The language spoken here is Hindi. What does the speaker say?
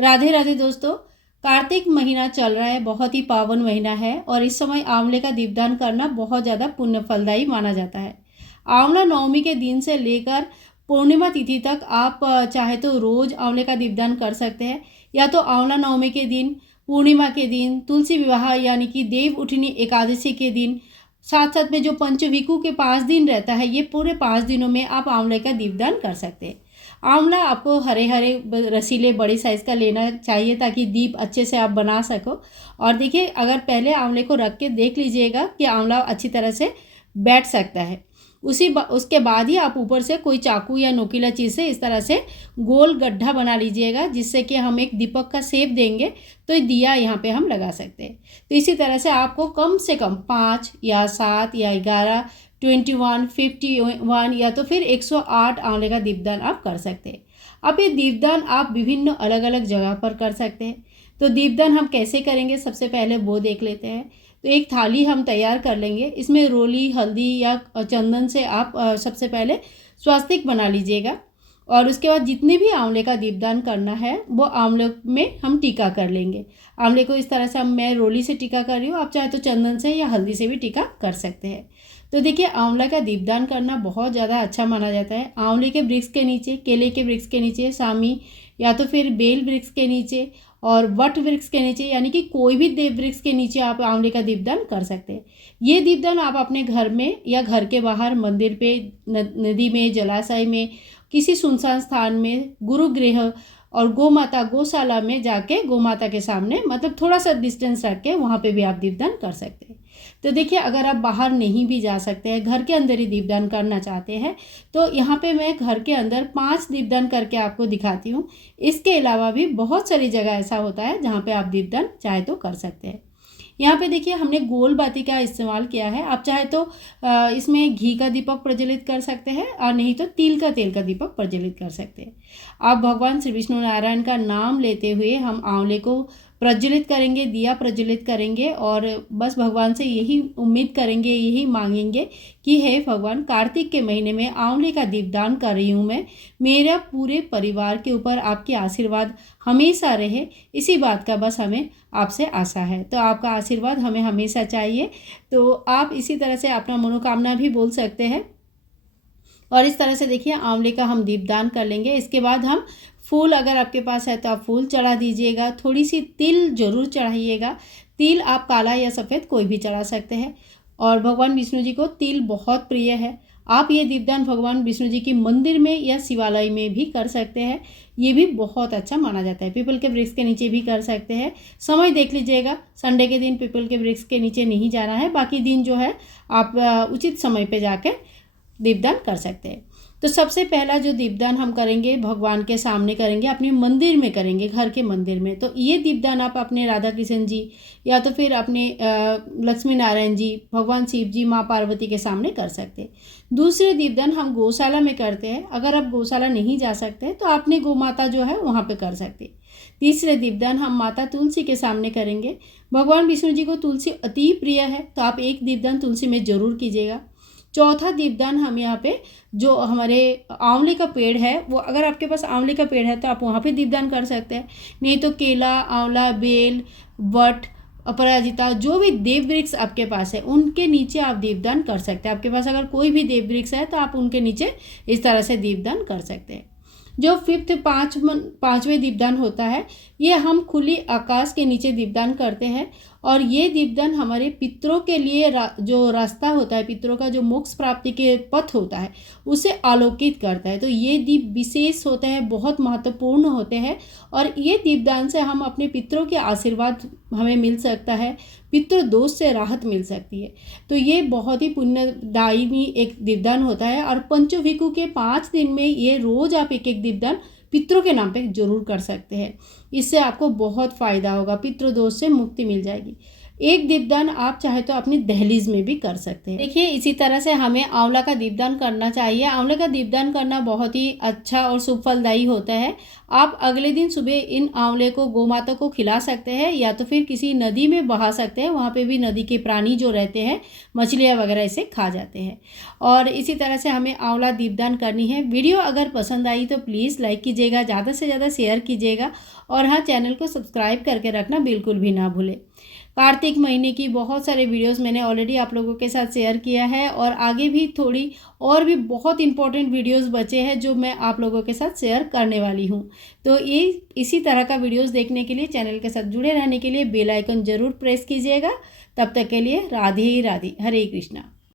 राधे राधे दोस्तों। कार्तिक महीना चल रहा है, बहुत ही पावन महीना है और इस समय आंवले का दीपदान करना बहुत ज़्यादा पुण्य फलदायी माना जाता है। आंवला नवमी के दिन से लेकर पूर्णिमा तिथि तक आप चाहे तो रोज़ आंवले का दीपदान कर सकते हैं, या तो आंवला नवमी के दिन, पूर्णिमा के दिन, तुलसी विवाह यानी कि देव उठनी एकादशी के दिन, साथ साथ में जो पंचविकु के 5 दिन रहता है, ये पूरे 5 दिनों में आप आंवले का दीपदान कर सकते हैं। आंवला आपको हरे हरे रसीले बड़े साइज़ का लेना चाहिए ताकि दीप अच्छे से आप बना सको। और देखिए, अगर पहले आंवले को रख के देख लीजिएगा कि आंवला अच्छी तरह से बैठ सकता है, उसके बाद ही आप ऊपर से कोई चाकू या नोकीला चीज़ से इस तरह से गोल गड्ढा बना लीजिएगा, जिससे कि हम एक दीपक का शेप देंगे तो दिया यहाँ पे हम लगा सकते हैं। तो इसी तरह से आपको कम से कम 5 या 7 या 11, 21, 51 या तो फिर 108 आंवले का दीपदान आप कर सकते हैं। अब ये दीपदान आप विभिन्न अलग अलग जगह पर कर सकते हैं। तो दीपदान हम कैसे करेंगे, सबसे पहले वो देख लेते हैं। तो एक थाली हम तैयार कर लेंगे, इसमें रोली, हल्दी या चंदन से आप सबसे पहले स्वास्तिक बना लीजिएगा। और उसके बाद जितने भी आंवले का दीपदान करना है वो आंवले में हम टीका कर लेंगे। आंवले को इस तरह से मैं रोली से टीका कर रही हूँ, आप चाहे तो चंदन से या हल्दी से भी टीका कर सकते हैं। तो देखिए, आंवला का दीपदान करना बहुत ज़्यादा अच्छा माना जाता है। आंवले के वृक्ष के नीचे, केले के वृक्ष के नीचे, सामी या तो फिर बेल वृक्ष के नीचे और वट वृक्ष के नीचे, यानी कि कोई भी देव वृक्ष के नीचे आप आंवले का दीपदान कर सकते हैं। ये दीपदान आप अपने घर में या घर के बाहर, मंदिर पे, नदी में, जलाशय में, किसी सुनसान स्थान में, गुरुगृह और गोमाता गौशाला में जाके गोमाता के सामने, मतलब थोड़ा सा डिस्टेंस रख के वहाँ पे भी आप दीपदान कर सकते हैं। तो देखिए, अगर आप बाहर नहीं भी जा सकते हैं, घर के अंदर ही दीपदान करना चाहते हैं, तो यहाँ पे मैं घर के अंदर 5 दीपदान करके आपको दिखाती हूँ। इसके अलावा भी बहुत सारी जगह ऐसा होता है जहाँ पे आप दीपदान चाहे तो कर सकते हैं। यहाँ पे देखिए, हमने गोल बाती का इस्तेमाल किया है। आप चाहे तो इसमें घी का दीपक प्रज्वलित कर सकते हैं और नहीं तो तिल का तेल का दीपक प्रज्वलित कर सकते हैं। आप भगवान श्री विष्णु नारायण का नाम लेते हुए हम आंवले को प्रज्वलित करेंगे, दिया प्रज्वलित करेंगे और बस भगवान से यही उम्मीद करेंगे, यही मांगेंगे कि हे भगवान, कार्तिक के महीने में आंवले का दीपदान कर रही हूँ मैं, मेरा पूरे परिवार के ऊपर आपके आशीर्वाद हमेशा रहे। इसी बात का बस हमें आपसे आशा है, तो आपका आशीर्वाद हमें हमेशा चाहिए। तो आप इसी तरह से अपना मनोकामना भी बोल सकते हैं। और इस तरह से देखिए, आंवले का हम दीपदान कर लेंगे। इसके बाद हम फूल, अगर आपके पास है तो आप फूल चढ़ा दीजिएगा। थोड़ी सी तिल जरूर चढ़ाइएगा। तिल आप काला या सफ़ेद कोई भी चढ़ा सकते हैं। और भगवान विष्णु जी को तिल बहुत प्रिय है। आप ये दीपदान भगवान विष्णु जी की मंदिर में या शिवालय में भी कर सकते हैं, ये भी बहुत अच्छा माना जाता है। पीपल के वृक्ष के नीचे भी कर सकते हैं। समय देख लीजिएगा, संडे के दिन पीपल के वृक्ष के नीचे नहीं जाना है, बाकी दिन जो है आप उचित समय पे जाके दीपदान कर सकते हैं। तो सबसे पहला जो दीपदान हम करेंगे, भगवान के सामने करेंगे, अपने मंदिर में करेंगे, घर के मंदिर में। तो ये दीपदान आप अपने राधा कृष्ण जी या तो फिर अपने लक्ष्मी नारायण जी, भगवान शिव जी, माँ पार्वती के सामने कर सकते हैं। दूसरे दीपदान हम गौशाला में करते हैं। अगर आप गौशाला नहीं जा सकते तो आपने गोमाता जो है वहाँ पे कर सकते हैं। तीसरे दीपदान हम माता तुलसी के सामने करेंगे। भगवान विष्णु जी को तुलसी अति प्रिय है, तो आप एक दीपदान तुलसी में जरूर कीजिएगा। चौथा दीपदान हम यहाँ पे जो हमारे आंवले का पेड़ है, वो अगर आपके पास आंवले का पेड़ है तो आप वहाँ पे दीपदान कर सकते हैं। नहीं तो केला, आंवला, बेल, वट, अपराजिता, जो भी देव वृक्ष आपके पास है उनके नीचे आप दीपदान कर सकते हैं। आपके पास अगर कोई भी देव वृक्ष है तो आप उनके नीचे इस तरह से दीपदान कर सकते हैं। जो पांचवें दीपदान होता है, ये हम खुली आकाश के नीचे दीपदान करते हैं। और ये दीपदान हमारे पितरों के लिए जो रास्ता होता है, पितरों का जो मोक्ष प्राप्ति के पथ होता है, उसे आलोकित करता है। तो ये दीप विशेष होते हैं, बहुत महत्वपूर्ण होते हैं। और ये दीपदान से हम अपने पितरों के आशीर्वाद हमें मिल सकता है, पितृ दोष से राहत मिल सकती है। तो ये बहुत ही पुण्यदायी एक दीपदान होता है। और पंचविकु के 5 दिन में ये रोज आप एक एक दीपदान पितरों के नाम पे जरूर कर सकते हैं। इससे आपको बहुत फ़ायदा होगा, पितृ दोष से मुक्ति मिल जाएगी। एक दीपदान आप चाहे तो अपनी दहलीज में भी कर सकते हैं। देखिए, इसी तरह से हमें आंवला का दीपदान करना चाहिए। आंवले का दीपदान करना बहुत ही अच्छा और शुभ फलदायी होता है। आप अगले दिन सुबह इन आंवले को गौमाता को खिला सकते हैं या तो फिर किसी नदी में बहा सकते हैं। वहाँ पे भी नदी के प्राणी जो रहते हैं, मछलियाँ वगैरह इसे खा जाते हैं। और इसी तरह से हमें आंवला दीपदान करनी है। वीडियो अगर पसंद आई तो प्लीज़ लाइक कीजिएगा, ज़्यादा से ज़्यादा शेयर कीजिएगा और हाँ, चैनल को सब्सक्राइब करके रखना बिल्कुल भी ना भूलें। कार्तिक महीने की बहुत सारे वीडियोस मैंने ऑलरेडी आप लोगों के साथ शेयर किया है और आगे भी थोड़ी और भी बहुत इंपॉर्टेंट वीडियोस बचे हैं जो मैं आप लोगों के साथ शेयर करने वाली हूं। तो ये इसी तरह का वीडियोस देखने के लिए, चैनल के साथ जुड़े रहने के लिए बेल आइकन ज़रूर प्रेस कीजिएगा। तब तक के लिए राधे राधे, हरे कृष्णा।